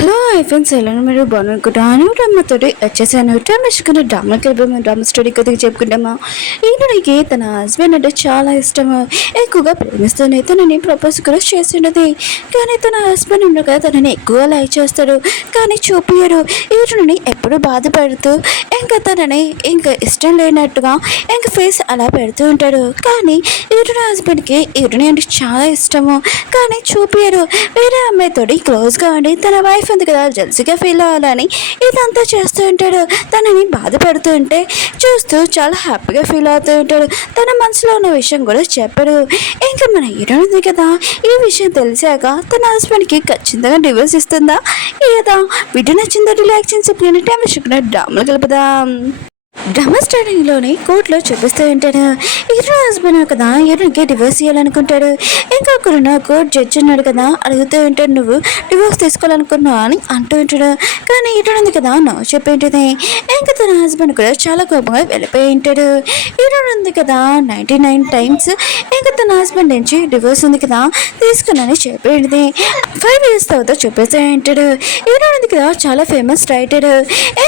Hello friends, ఎలా మీరు బాగునుకుంటాను. డ్రామాతోటి వచ్చేసాను. డ్రామా డ్రామా స్టోరీ కొద్దిగా చెప్పుకుంటామా. ఈయనకి తన హస్బెండ్ అంటే చాలా ఇష్టము. ఎక్కువగా ప్రేమిస్తూనే తనని ప్రపోజ్ కూడా చేస్తుండదు. కానీ తన హస్బెండ్ ఉండగా కదా తనని ఎక్కువ లైక్ చేస్తాడు. కానీ చూపియరు. ఈయనని ఎప్పుడు బాధపడుతూ ఇంకా తనని ఇంకా ఇష్టం లేనట్టుగా ఇంకా ఫేస్ అలా పెడుతూ ఉంటాడు. కానీ ఈయన హస్బెండ్కి ఈయన అంటే చాలా ఇష్టము. కానీ చూపియరు. వేరే అమ్మాయితోటి క్లోజ్గా ఉండి తన వైఫ్ ఉంది కదా జల్సీగా ఫీల్ అవ్వాలని ఇదంతా చేస్తూ ఉంటాడు. తనని బాధపడుతూ ఉంటే చూస్తూ చాలా హ్యాపీగా ఫీల్ అవుతూ ఉంటాడు. తన మనసులో ఉన్న విషయం కూడా చెప్పడు. ఇంకా మన హీరో ఉంది కదా, ఈ విషయం తెలిసాక తన హస్బెండ్కి ఖచ్చితంగా డివోర్స్ ఇస్తుందా లేదా? వీడియో నచ్చిందా? రిలాక్స్ చెప్పిన టైం డ్రామాలు కలుపుదాం. డ్రామా స్టార్టింగ్లోనే కోర్టులో చూపిస్తూ ఉంటాడు. హీరో హస్బెండ్ కదా హీరోకి డివోర్స్ ఇవ్వాలనుకుంటాడు. ఇంకా అక్కడున్న కోర్టు జడ్జి ఉన్నాడు కదా, అడుగుతూ ఉంటాడు నువ్వు డివోర్స్ తీసుకోవాలనుకున్నావు అని అంటూ ఉంటాడు. కానీ హీరో ఉంది కదా నో చెప్పేంటిది. ఇంకా తన హస్బెండ్ కూడా చాలా కోపంగా వెళ్ళిపోయి ఉంటాడు. హీరో ఉంది కదా 99 టైమ్స్ ఇంకా తన హస్బెండ్ నుంచి డివోర్స్ ఉంది కదా తీసుకున్నాను చెప్పేది. 5 years తర్వాత చూపిస్తూ ఉంటాడు. హీరో ఉంది కదా చాలా ఫేమస్ రైటర్.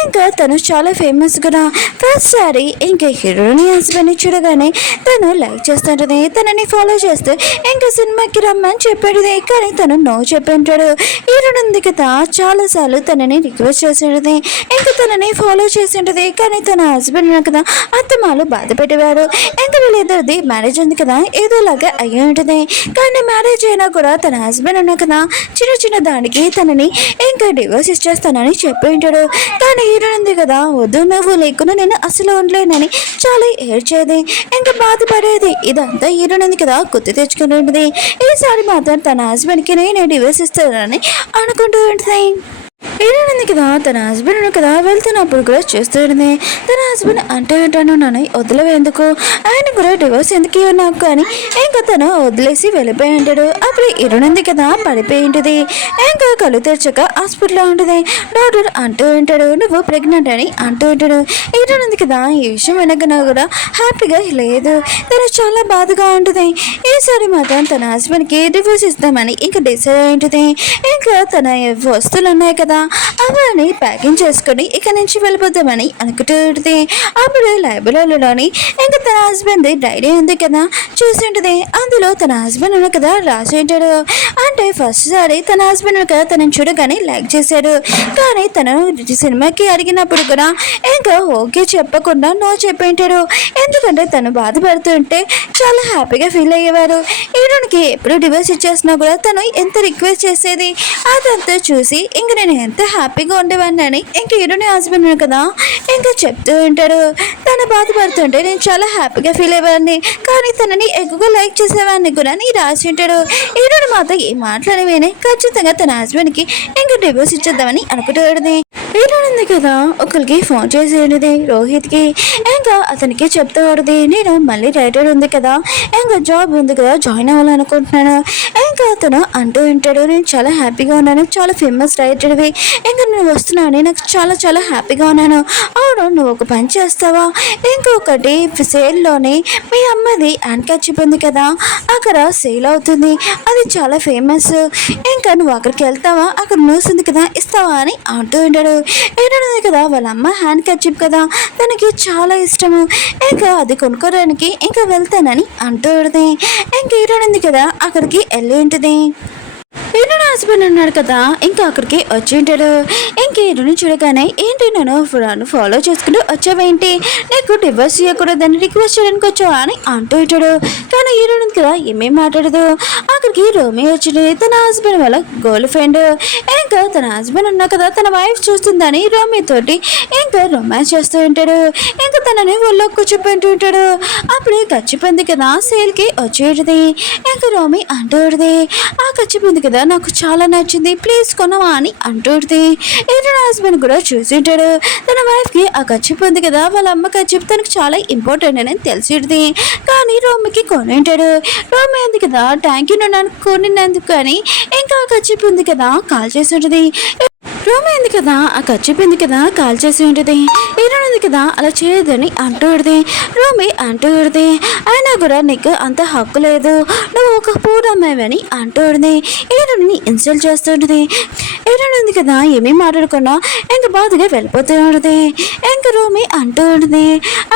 ఇంకా తను చాలా ఫేమస్ కూడా. ఫస్ట్ సారి ఇంకా హీరోని హస్బెండ్ని చూడగానే తను లైక్ చేస్తుంటుంది. తనని ఫాలో చేస్తూ ఇంకా సినిమాకి రమ్మని చెప్పాడు. కానీ తను నో చెప్పింటాడు. హీరో ఉంది కదా చాలాసార్లు తనని రిక్వెస్ట్ చేసింటుంది. ఇంకా తనని ఫాలో చేసింటుంది. కానీ తన హస్బెండ్ కదా అత్తమాలు బాధ పెట్టేవారు. ఇంకా వీళ్ళిద్దరిది మ్యారేజ్ ఉంది కదా ఏదోలాగా అయ్యి ఉంటుంది. కానీ మ్యారేజ్ అయినా కూడా తన హస్బెండ్ ఉన్న కదా చిన్న చిన్న దానికి తనని ఇంకా డివోర్స్ ఇచ్చేస్తానని చెప్పి ఉంటాడు. కానీ హీరో ఉంది కదా వద్దు నువ్వు లేకుండా నేను అసలు ఉండలేనని చాలా ఏడ్చేది. ఇంకా బాధపడేది. ఇదంతా హీరోయిన్ కదా గుర్తు తెచ్చుకుని ఉంటుంది. ఈసారి మాత్రం తన హస్బెండ్కి నేను డివోర్స్ ఇస్తానని అనుకుంటూ ఉంటుంది. హీరోయిన్ కదా తన హస్బెండ్ కదా వెళ్తున్నప్పుడు కూడా చూస్తుంది. తన హస్బెండ్ అంటే అంటాను నన్ను వదిలేందుకు, ఆయన కూడా డివోర్స్ ఎందుకు నాకు కానీ ఇంకా తను వదిలేసి వెళ్ళిపోయి ఉంటాడు. అప్పుడు హీరోయిన్ కదా పడిపోయి ఉంటుంది. ఇంకా కళ్ళు తెరచక హాస్పిటల్లో ఉంటుంది. డాక్టర్ అంటూ ఉంటాడు నువ్వు ప్రెగ్నెంట్ అని అంటూ ఉంటాడు. హీరోయిన్ కదా ఈ విషయం వెనకనా కూడా హ్యాపీగా లేదు. తను చాలా బాధగా ఉంటుంది. ఈసారి మాత్రం తన హస్బెండ్కి డివోర్స్ ఇస్తామని ఇంకా డిసైడ్ అయి ఉంటుంది. ఇంకా తన వస్తువులు ఉన్నాయి కదా అవన్నీ ప్యాకింగ్ చేసుకొని ఇక నుంచి వెళ్ళిపోతామని అనుకుంటూ ఉంటుంది. అప్పుడు లైబ్రరీలోని ఇంకా తన హస్బెండ్ డైరీ ఉంది కదా చూసి ఉంటుంది. అందులో తన హస్బెండ్ ఉన్న కదా రాసి ఉంటాడు. అంటే ఫస్ట్ సారి తన హస్బెండ్ కదా తనని చూడగానే లైక్ చేశాడు. కానీ తను సినిమాకి అడిగినప్పుడు కూడా ఇంకా ఓకే చెప్పకుండా నో చెప్పి ఉంటాడు. ఎందుకంటే తను బాధపడుతుంటే చాలా హ్యాపీగా ఫీల్ అయ్యేవారు. హీరోనికి ఎప్పుడు డివోర్స్ ఇచ్చేసినా కూడా తను ఎంత రిక్వెస్ట్ చేసేది. అదంతా చూసి ఇంక నేను ఎంత హ్యాపీగా ఉండేవాడిని అని ఇంకా హీరోని హస్బెండ్ కదా ఇంకా చెప్తూ ఉంటాడు. తను బాధపడుతుంటే నేను చాలా హ్యాపీగా ఫీల్ అయ్యేవాడిని. కానీ తనని ఎక్కువగా లైక్ చేసేవాడిని కూడా నీ రాసి ఉంటాడు. హీరోని మాత్రం ఏ మాట్లాడేవేనే ఖచ్చితంగా తన హస్బెండ్కి ఇంకా డివోర్స్ ఇచ్చేద్దామని అనుకుంటుంది. హీరోయిన్ ఉంది కదా ఒకరికి ఫోన్ చేసేది రోహిత్కి. ఇంకా అతనికి చెప్తూ వాడిది నేను మళ్ళీ రైటర్ ఉంది కదా ఇంకా జాబ్ ఉంది కదా జాయిన్ అవ్వాలనుకుంటున్నాను. ఇంకా అతను అంటూ ఉంటాడు నేను చాలా హ్యాపీగా ఉన్నాను, చాలా ఫేమస్ రైటర్వి, ఇంకా నేను వస్తున్నాను, నాకు చాలా చాలా హ్యాపీగా ఉన్నాను. అవును నువ్వు ఒక పని చేస్తావా, ఇంకొకటి సేల్లోనే మీ అమ్మది హ్యాండ్ క్యాచ్ ఉంది కదా అక్కడ సేల్ అవుతుంది, అది చాలా ఫేమస్, ఇంకా నువ్వు అక్కడికి వెళ్తావా, అక్కడ న్యూస్ ఉంది కదా ఇస్తావా అని అంటూ ఉంటాడు. ఏంటన్నది కదా వాళ్ళ అమ్మ హ్యాండ్ కర్చీఫ్ కదా తనకి చాలా ఇష్టము. ఇంకా అది కొనుక్కోవడానికి ఇంకా వెళ్తానని అంటూ ఉంటుంది. ఇంకా హీరోయిన్ కదా అక్కడికి వెళ్ళి ఉంటుంది. హీరోని హస్బెండ్ అన్నాడు కదా ఇంకా అక్కడికి వచ్చి ఉంటాడు. ఇంక హీరోని చూడగానే ఏంటి నన్ను ఫాలో చేసుకుంటూ వచ్చావేంటి, నీకు డివోర్స్ ఇవ్వకూడదని రిక్వెస్ట్ చేయడానికి వచ్చావా అని అంటూ ఉంటాడు. కానీ హీరోయిన్ కదా ఏమేం మాట్లాడదు. అక్కడికి రోమి వచ్చింది తన హస్బెండ్ వాళ్ళ గర్ల్ ఫ్రెండ్. ఇంకా తన హస్బెండ్ ఉన్నా కదా తన వైఫ్ చూస్తుందని రోమి తోటి ఇంకా రొమాన్స్ చేస్తూ ఉంటాడు. ఇంకా తనని ఒళ్ళో కూర్చోపెంటూ ఉంటాడు. అప్పుడే ఖర్చుపోయింది కదా సేల్కి వచ్చేది. ఇంకా రోమి అంటూ ఉంటుంది ఆ ఖర్చుపోయింది కదా నాకు చాలా నచ్చింది ప్లీజ్ కొనవా అని అంటుంది. హీరో హస్బెండ్ కూడా చూసి ఉంటాడు. తన వైఫ్కి ఆ కచ్చిప్ ఉంది కదా వాళ్ళ అమ్మ కచ్చిప్ తనకు చాలా ఇంపార్టెంట్ అని తెలిసింది. కానీ రోమికి కొని ఉంటాడు. రోమి ఉంది కదా థ్యాంక్ యూ నన్ను కొనినందుకు కానీ ఇంకా ఆ కచ్చిప్ ఉంది కదా కాల్ చేసి ఉంటుంది. రోమి ఉంది కదా ఆ ఖర్చిపోయింది కదా కాల్ చేసి ఉంటుంది. హీరోయిన్ ఉంది కదా అలా చేయదని అంటూ ఉంటుంది. రోమి అంటూ ఉంటుంది అయినా కూడా నీకు అంత హక్కు లేదు, నువ్వు ఒక పూరమ్మావని అంటూ ఉంటుంది. హీరోయిన్ని ఇన్సల్ట్ చేస్తూ ఉంటుంది. హీరోయిన్ ఉంది కదా ఏమీ మాట్లాడకుండా ఇంక బాధగా వెళ్ళిపోతూ ఉంటుంది. ఇంక రోమి అంటూ ఉంటుంది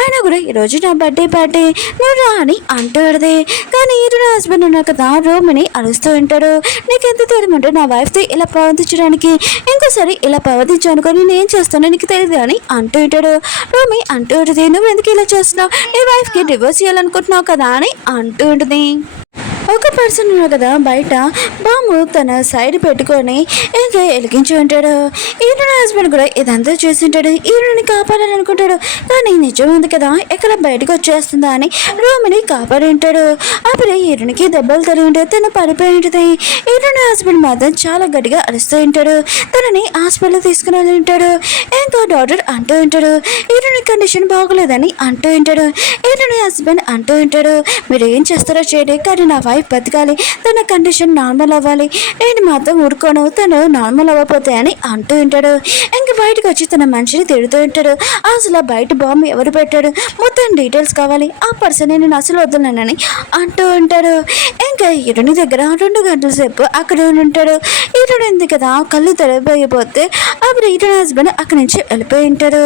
అయినా కూడా ఈరోజు నా బర్త్డే పార్టీ నువ్వు రా అని అంటూ ఉంటుంది. కానీ హీరోయిన్ హస్బెండ్ ఉన్నారు కదా రోమిని అరుస్తూ ఉంటాడు. నీకెంత తెలియమంటే నా వైఫ్తో ఇలా ప్రవర్తించడానికి, ఇంకోసారి ఇలా ప్రవర్తించానుకొని నేను చేస్తాను నీకు తెలియదు అని అంటూ ఉంటాడు. రోమి అంటూ ఉంటుంది నువ్వు ఎందుకు ఇలా చేస్తున్నావు, నీ వైఫ్కి డివోర్స్ చేయాలనుకుంటున్నావు కదా అని అంటూ ఉంటుంది. ఒక పర్సన్ ఉన్నారు కదా బయట బాంబు తన సైడ్ పెట్టుకొని ఇంకా వెలిగించి ఉంటాడు. హీరోయిన్ హస్బెండ్ కూడా ఇదంతా చూసింటాడు. హీరోని కాపాడాలనుకుంటాడు కానీ నిజం ఉంది కదా ఎక్కడ బయటకు వచ్చేస్తుందా అని రోమిని కాపాడి ఉంటాడు. అప్పుడు హీరోనికి దెబ్బలు తగిలి ఉంటే తను పడిపోయి ఉంటుంది. హీరోయిన్ హస్బెండ్ మాత్రం చాలా గట్టిగా అరుస్తూ ఉంటాడు. తనని హాస్పిటల్ తీసుకుని వెళ్ళి ఉంటాడు. ఇంకా డాక్టర్ అంటూ ఉంటాడు హీరోయిన్ కండిషన్ బాగోలేదని అంటూ ఉంటాడు. హీరోయిన్ హస్బెండ్ అంటూ ఉంటాడు మీరు ఏం చేస్తారో చేయండి కానీ నా వైఫ్ బతకాలి, తన కండిషన్ నార్మల్ అవ్వాలి, నేను మాత్రం ఊరుకోను తను నార్మల్ అవ్వకపోతే అని అంటూ ఉంటాడు. ఇంక బయటకు వచ్చి తన మనిషిని తిడుతూ ఉంటాడు. అసలు బయట బాంబు ఎవరు పెట్టాడు మొత్తం డీటెయిల్స్ కావాలి, ఆ పర్సన్ నేను అసలు వద్దులేనని అంటూ ఉంటాడు. ఇంకా హీరోని దగ్గర 2 గంటల సేపు అక్కడ ఉంటాడు. హీరోని ఉంది కదా కళ్ళు తెరబోయిపోతే అప్పుడు హీరోయిన్ హస్బెండ్ అక్కడి నుంచి వెళ్ళిపోయి ఉంటాడు.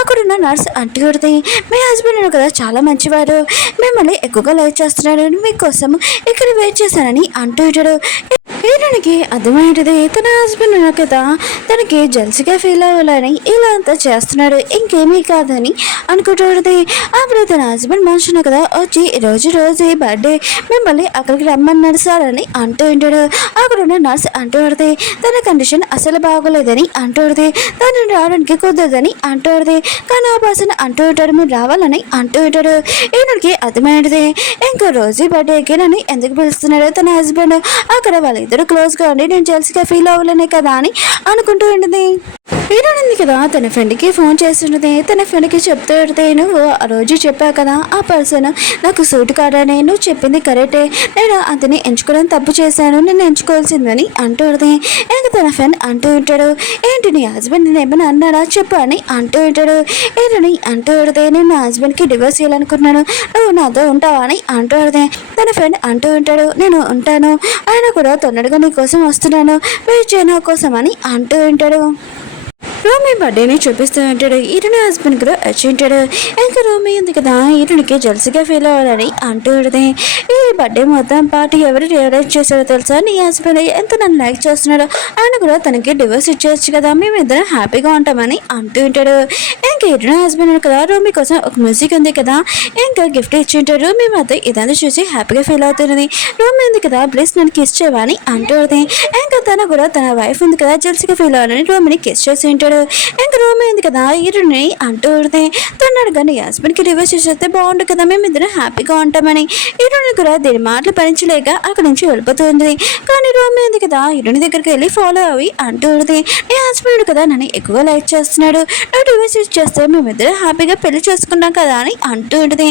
అక్కడున్న నర్స్ అంటూ కొడితే మీ హస్బెండ్ కదా చాలా మంచివారు, మిమ్మల్ని ఎక్కువగా లైక్ చేస్తున్నాడు, మీకోసం ఇక్కడ వెయిట్ చేశానని అంటూ ఉంటాడు. హీరోనికి అర్థమైంది తన హస్బెండ్ కదా తనకి జెల్సీగా ఫీల్ అవ్వాలని ఇలా అంతా చేస్తున్నాడు, ఇంకేమీ కాదని అనుకుంటుంది. అప్పుడు తన హస్బెండ్ మనుషులు కదా వచ్చి రోజు బర్త్డే మిమ్మల్ని అక్కడికి రమ్మన్నాడు సార్ అని అంటూ ఉంటాడు. అక్కడ ఉన్న నర్స్ అంటూ పడితే తన కండిషన్ అసలు బాగోలేదని అంటూ పడితే తను రావడానికి కుదరదని అంటూ పడితే కానీ ఆ పర్సన్ అంటూ ఉంటాడు మీరు రావాలని అంటూ ఉంటాడు. ఈయనకి అర్థమైనది ఇంకా రోజు బర్త్డేకి నన్ను ఎందుకు పిలుస్తున్నాడు తన హస్బెండ్, అక్కడ వాళ్ళిద్దరు క్లోజ్గా ఉండి నేను జెల్సీగా ఫీల్ అవ్వలేనే కదా అని అనుకుంటూ ఉంటుంది. హీరోయిన్ కదా తన ఫ్రెండ్కి ఫోన్ చేస్తుంటుంది. తన ఫ్రెండ్కి చెప్తూ ఉంటే నువ్వు ఆ రోజు చెప్పావు కదా ఆ పర్సన్ నాకు సూట్ కాడని, నువ్వు చెప్పింది కరెక్టే, నేను అతన్ని ఎంచుకోవడం తప్పు చేశాను, నేను ఎంచుకోవాల్సిందని అంటూ ఉంటుంది. ఇంకా తన ఫ్రెండ్ అంటూ ఉంటాడు ఏంటి నీ హస్బెండ్ నేను ఏమైనా అన్నాడా చెప్పు అని అంటూ ఉంటాడు. హీరోని అంటూ ఉంటే నేను నా హస్బెండ్కి డివోర్స్ చేయాలనుకుంటున్నాను, నువ్వు నాతో ఉంటావా అని అంటూ ఉంటే తన ఫ్రెండ్ అంటూ ఉంటాడు నేను ఉంటాను, ఆయన కూడా తొందరగా నీ కోసం వస్తున్నాను వెయిట్ చేయనా కోసం అని అంటూ ఉంటాడు. రోమి బర్త్డేని చూపిస్తూ ఉంటాడు. హీరోని హస్బెండ్ కూడా వచ్చి ఉంటాడు. ఇంకా రోమి ఉంది కదా హీరోనికి జెల్సీగా ఫీల్ అవ్వాలని అంటూ ఉంటుంది. ఈ బర్త్డే మొత్తం పార్టీ ఎవరు రియలైజ్ చేశారో తెలుసా, నీ హస్బెండ్ ఎంత నన్ను లైక్ చేస్తున్నాడో, ఆయన కూడా తనకి డివోర్స్ ఇచ్చేయచ్చు కదా, మేమిద్దరం హ్యాపీగా ఉంటామని అంటూ ఉంటాడు. ఇంకా హీరోని హస్బెండ్ కదా రోమి కోసం ఒక మ్యూజిక్ ఉంది కదా ఇంకా గిఫ్ట్ ఇచ్చి ఉంటాడు. రోమి మాత్రం ఇదంతా చూసి హ్యాపీగా ఫీల్ అవుతున్నది. రోమి ఉంది కదా ప్లీజ్ నన్ను కిస్ చేయవా అని అంటూ ఉంటుంది. ఇంకా తను కూడా తన వైఫ్ ఉంది కదా జెల్సీగా ఫీల్ అవ్వాలని రోమిని కిస్ చేసి ఉంటాడు. ఇంకా రోమి ఉంది కదా హీరోని అంటూ ఉంటే తన్నాడు కానీ హస్బెండ్కి డివోర్స్ చేస్తే బాగుండు కదా, మేమిద్దరం హ్యాపీగా ఉంటామని. హీరోని కూడా దీని మాటలు భరించలేక అక్కడి నుంచి వెళ్ళిపోతుంది. కానీ రోమి ఉంది కదా హీరోని దగ్గరికి వెళ్ళి ఫాలో అవి అంటూ ఉంటుంది నీ హస్బెండ్ కదా నన్ను ఎక్కువగా లైక్ చేస్తున్నాడు, నువ్వు డివోర్స్ చేస్తే మేమిద్దరం హ్యాపీగా పెళ్లి చేసుకున్నాం కదా అని అంటూ ఉంటుంది.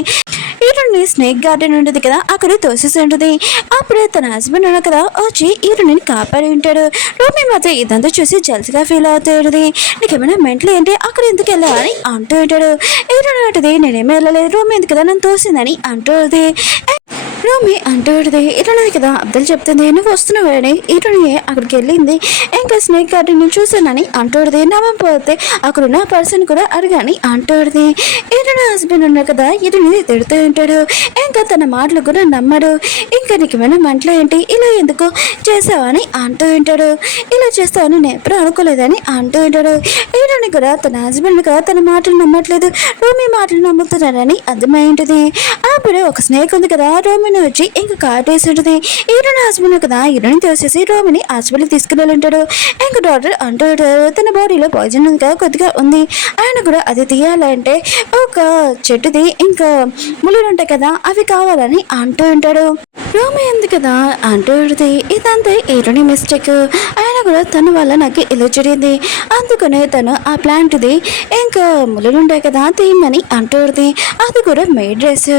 హీరోని స్నేక్ గార్డెన్ ఉంటుంది కదా అక్కడ తోసేసి ఉంటుంది. అప్పుడే తన హస్బెండ్ ఉన్న కదా వచ్చి హీరోని కాపాడి ఉంటాడు. రోమి మాత్రం ఇదంతా చూసి జల్సీగా ఫీల్ అవుతూ ఉంటుంది. నీకేమైనా మెంటల్ ఏంటి అక్కడ ఎందుకు వెళ్ళావా అని అంటూ ఉంటాడు. హీరోని అంటది నేనేమీ వెళ్ళలేదు, రోమి ఎందుకు కదా నన్ను తోసిందని అంటూ ఉంటుంది. రోమి అంటూ ఉంటుంది ఇటున్నది కదా అబ్దుల్ చెప్తుంది నువ్వు వస్తున్నావని. ఇటుని అక్కడికి వెళ్ళింది ఇంకా స్నేక్ గార్డెన్ చూసానని అంటూడిది. నమ్మకపోతే అక్కడున్న పర్సన్ కూడా అడగాని అంటూడిది. ఇటున హస్బెండ్ ఉన్నా కదా ఇటుని తిడుతూ ఉంటాడు. ఇంకా తన మాటలు కూడా నమ్మడు. ఇంకా నీకేమైనా మంటలో ఏంటి ఇలా ఎందుకు చేసావని అంటూ ఉంటాడు. ఇలా చేస్తావని నేను ఎప్పుడు అనుకోలేదని అంటూ ఉంటాడు. ఇటుని కూడా తన హస్బెండ్ కదా తన మాటలు నమ్మట్లేదు, రోమి మాటలు నమ్ముతున్నాడని అర్థమైంటుంది. అప్పుడు ఒక స్నేక్ ఉంది కదా రోమిని వచ్చి ఇంకా కాటేసి ఉంటుంది. హీరోని హస్బెండ్ కదా హీరోని తోసేసి రోమిని హాస్పిటల్ తీసుకుని ఉంటాడు. ఇంకా డాక్టర్ అంటూ తన బాడీలో పాయిజన్ ఇంకా కొద్దిగా ఉంది, ఆయన కూడా అది తీయాలంటే ఒక చెట్టుది ఇంకా ముళ్ళు ఉంటాయి కదా అవి కావాలని అంటూ ఉంటాడు. రోమి ఉంది కదా అంటూ ఉంటుంది ఇదంతా హీరోని మిస్టేక్, ఆయన కూడా తన వల్ల నాకు ఇలా జరిగింది, అందుకనే తను ఆ ప్లాంట్ది ఇంకా ముళ్ళు ఉంటాయి కదా తీయమని అంటుంది. అది కూడా మెయిడ్ డ్రెస్.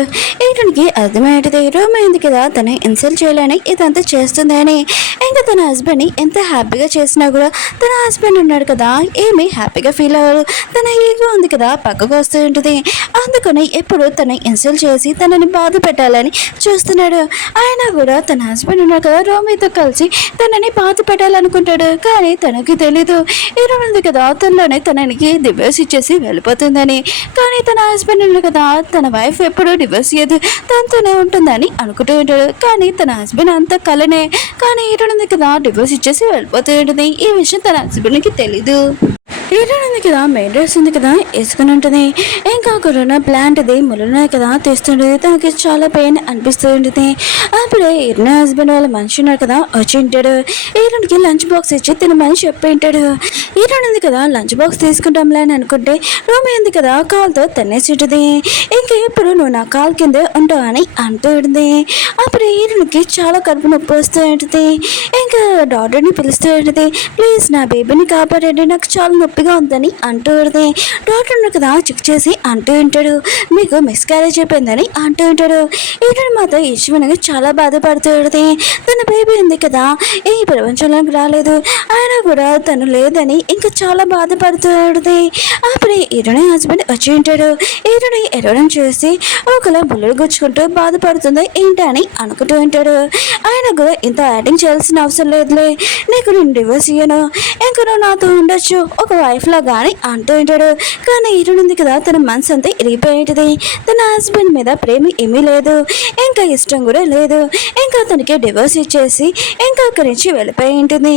ఈయనకి అర్థమయ్యేది రోమైంది కదా తను ఇన్సల్ట్ చేయాలని ఇదంతా చేస్తుంది అని. ఇంకా తన హస్బెండ్ని ఎంత హ్యాపీగా చేసినా కూడా తన హస్బెండ్ ఉన్నాడు కదా ఏమీ హ్యాపీగా ఫీల్ అవ్వరు. తన ఈగో ఉంది కదా పక్కకు వస్తూ ఉంటుంది. అందుకని ఎప్పుడు తన ఇన్సల్ట్ చేసి తనని బాధ పెట్టాలని చూస్తున్నాడు. ఆయన కూడా తన హస్బెండ్ ఉన్నాడు కదా రోమితో కలిసి తనని బాధ పెట్టాలనుకుంటాడు. కానీ తనకి తెలీదు ఈరోజు ఉంది కదా తనలోనే తనకి డివోర్స్ ఇచ్చేసి వెళ్ళిపోతుందని. కానీ తన హస్బెండ్ ఉన్నాడు కదా తన వైఫ్ ఎప్పుడు డివోర్స్ ఇయ్యదు, తనతోనే ఉంటుందని అనుకుంటూ ఉంటాడు. కానీ తన హస్బెండ్ అంత కలనే. కానీ ఈరోజు ఉంది కదా డివోర్స్ ఇచ్చేసి వెళ్ళిపోతూ ఉంటుంది. ఈ విషయం తన హస్బెండ్కి తెలీదు. ఈరోజు ఉంది కదా మెయిన్ డ్రెస్ ఉంది కదా వేసుకుని ఉంటుంది. ఇంకా కరోనా ప్లాంట్ది ముళ్ళున్నాయి కదా తీస్తుంటుంది. తనకి చాలా పెయిన్ అనిపిస్తూ ఉంటుంది. అప్పుడే ఈరోజు హస్బెండ్ వాళ్ళ మనిషి ఉన్నాడు కదా వచ్చి ఉంటాడు. ఈరోజుకి లంచ్ బాక్స్ ఇచ్చి తిన మనిషి చెప్పి ఉంటాడు. ఈరోజు ఉంది కదా లంచ్ బాక్స్ తీసుకుంటాంలే అని అనుకుంటే రూమ్ ఉంది కదా కాల్తో తన్నేసి ఉంటుంది. ఇంకా ఇప్పుడు నువ్వు నా కాల్ కిందే ఉంటావు అని అంటూ ఉంటుంది. అప్పుడు ఈరోజుకి చాలా కడుపు నొప్పి వస్తూ ఉంటుంది. ఇంకా డాక్టర్ని పిలుస్తూ ఉంటుంది. ప్లీజ్ నా బేబీని కాపాడండి, నాకు చాలా నొప్పిగా ఉందని అంటూ ఉంటుంది. డాక్టర్ కదా చెక్ చేసి అంటూ ఉంటాడు మీకు మిస్క్యారేజ్ అయిపోయిందని అంటూ ఉంటాడు. ఈరోజు మాత్రం ఈశ్వరగా చాలా బాధపడుతూ ఉంటుంది. తన బేబీ ఉంది కదా ఈ ప్రపంచంలోకి రాలేదు, ఆయన కూడా తను లేదని ఇంకా చాలా బాధపడుతూ ఉంటుంది. అప్పుడే ఈరోజు హస్బెండ్ వచ్చి ఉంటాడు. ఈరోజు ఎరవడం చూసి ఒకలా బుల్లలు గుచ్చుకుంటూ బాధపడుతుందో ఏంటని అనుకుంటూ ఉంటాడు. ఆయన కూడా ఇంత యాక్టింగ్ చేయాల్సిన అవసరం లేదులే, నీకు నేను డివోర్స్ ఇయ్యను, ఇంకా నువ్వు నాతో ఉండొచ్చు ఒక వైఫ్ లా కానీ అంటూ ఉంటాడు. కానీ ఈరోజు ఉంది కదా తన మనసు అంతా ఇరిగిపోయేది. తన హస్బెండ్ మీద ప్రేమ ఏమీ లేదు, ఇంకా ఇష్టం కూడా లేదు. ఇంకా తనకి డివోర్స్ ఇచ్చేసి ఇంకా అక్కడి నుంచి వెళ్ళిపోయి ఉంటుంది.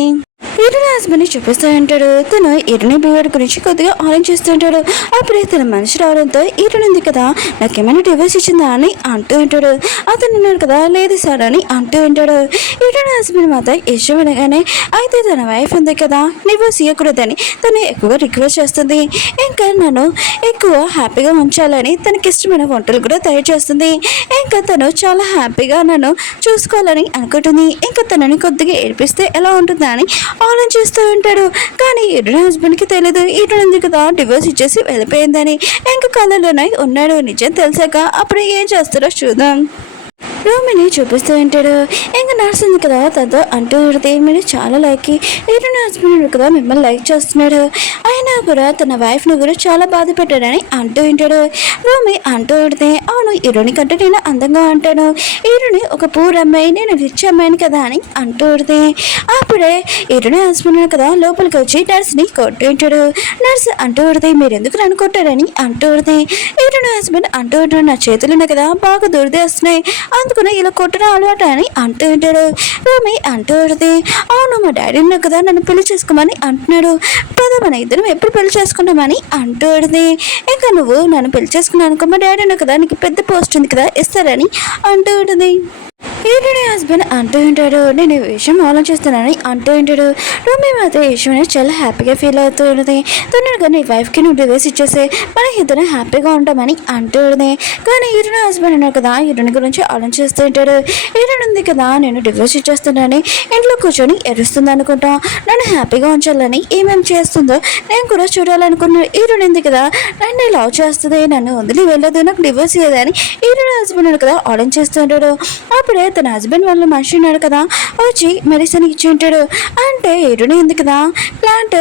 ఈరోజు హస్బెండ్ని చూపిస్తూ ఉంటాడు. తను ఈరోజు బిహేవియర్ గురించి కొద్దిగా ఆలోచిస్తూ ఉంటాడు. అప్పుడే తన మనిషి రావడంతో ఈరోజు ఉంది కదా నాకేమైనా డివోర్స్ ఇచ్చిందా అని అంటూ ఉంటాడు. అతను ఉన్నాడు కదా లేదు సార్ అని అంటూ ఉంటాడు. ఈరోజు హస్బెండ్ మాత్రం ఇష్టం అనగానే అయితే తన వైఫ్ ఉంది కదా డివోర్స్ ఇవ్వకూడదని తను ఎక్కువగా రిక్వెస్ట్ చేస్తుంది. ఇంకా నన్ను ఎక్కువ హ్యాపీగా ఉంచాలని తనకి ఇష్టమైన వంటలు కూడా తయారు చేస్తుంది. ఇంకా తను చాలా హ్యాపీగా నన్ను చూసుకోవాలని అనుకుంటుంది. ఇంకా తనని కొద్దిగా ఏడిపిస్తే ఎలా ఉంటుందా అని ఆలోచిస్తూ ఉంటాడు. కానీ ఈరోజు హస్బెండ్కి తెలియదు ఈరోజు కదా డివోర్స్ ఇచ్చేసి వెళ్ళిపోయిందని. ఇంకా కళ్ళలోనే ఉన్నాడు. నిజం తెలిసాక అప్పుడు ఏం చేస్తారో చూద్దాం. రోమిని చూపిస్తూ ఉంటాడు. ఇంకా నర్స్ ఉంది కదా తనతో అంటూ ఉంటుంది మీరు చాలా లైక్ ఈరోజు హస్బెండ్ కదా మిమ్మల్ని లైక్ చేస్తున్నాడు, అయినా కూడా తన వైఫ్ని కూడా చాలా బాధ పెట్టాడని అంటూ ఉంటాడు. రోమి అంటూ ఉంటుంది అవును ఈరోని కంటే నేను అందంగా ఉంటాను, ఈరోని ఒక పూర్ అమ్మాయి నేను రిచ్ అమ్మాయిని కదా అని అంటూ ఉంటుంది. అప్పుడే ఈరోని హస్బెండ్ కదా లోపలికి వచ్చి నర్స్ని కొట్టు ఉంటాడు. నర్స్ అంటూ ఉంటుంది మీరు ఎందుకు నన్ను కొట్టాడని అంటూ ఉంటుంది. ఈరోని హస్బెండ్ అంటూ ఉంటాడు నా చేతులు ఉన్నాయి కదా బాగా దురదేస్తున్నాయి, అందుకుని ఇలా కొట్టిన అలవాటు అని అంటూ ఉంటాడు. రోమి అంటూ ఉంటుంది అవును మా డాడీ ఉన్నా కదా నన్ను పెళ్లి చేసుకోమని అంటున్నాడు, పద మన ఇద్దరం ఎప్పుడు పెళ్లి చేసుకుంటామని అంటూ ఉంటుంది. ఇంకా నువ్వు నన్ను పెళ్లి చేసుకున్నాను అనుకో మా డాడీ ఉన్నా కదా నీకు పెద్ద పోస్ట్ ఉంది కదా ఇస్తారని అంటూ ఉంటుంది. ఈరోజు హస్బెండ్ అంటూ ఉంటాడు నేను ఈ విషయం ఆలోచిస్తున్నానని అంటూ ఉంటాడు. రోమి మాత్రం ఈ విషయం చాలా హ్యాపీగా ఫీల్ అవుతూ ఉంటుంది. తొందరగా నీ వైఫ్కి నువ్వు డివోర్స్ ఇచ్చేస్తే మన ఇద్దరం హ్యాపీగా ఉంటామని అంటూ ఉంటుంది. కానీ ఈరోజు హస్బెండ్ ఉన్నారు కదా ఈరోజు గురించి ఆలోచిస్తూ ఉంటాడు. ఈరోజు ఉంది కదా నేను డివోర్స్ ఇచ్చేస్తున్నానని ఇంట్లో కూర్చొని ఎరుస్తుంది అనుకుంటా, నన్ను హ్యాపీగా ఉంచాలని ఏమేమి చేస్తుందో నేను కూడా చూడాలనుకున్నాను. ఈరోజు ఉంది కదా నన్ను లవ్ చేస్తుంది, నన్ను వదిలి వెళ్ళదు, నాకు డివోర్స్ ఇయ్యదని ఈరోజు హస్బెండ్ ఉన్నారు కదా ఆలోచిస్తూ ఉంటాడు. అప్పుడే తన హస్బెండ్ వాళ్ళ మనిషి ఉన్నాడు కదా వచ్చి మెడిసిన్ ఇచ్చి ఉంటాడు. అంటే ఎరుని ఉంది కదా ప్లాంట్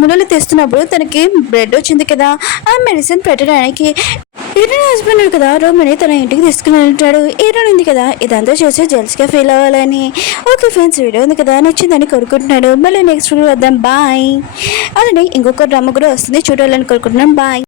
మునలు తెస్తున్నప్పుడు తనకి బ్లడ్ వచ్చింది కదా ఆ మెడిసిన్ పెట్టడానికి ఈరోజు హస్బెండ్ కదా రోమిని తన ఇంటికి తీసుకుని ఉంటాడు. ఈరోజు ఉంది కదా ఇదంతా చేసి జెల్స్గా ఫీల్ అవ్వాలని. ఓకే ఫ్రెండ్స్ వీడియో ఉంది కదా నచ్చిందని కోరుకుంటున్నాడు. మళ్ళీ నెక్స్ట్ వీడియో వద్దాం బాయ్. అలానే ఇంకొక డ్రామా కూడా వస్తుంది చూడాలని కోరుకుంటున్నాం బాయ్.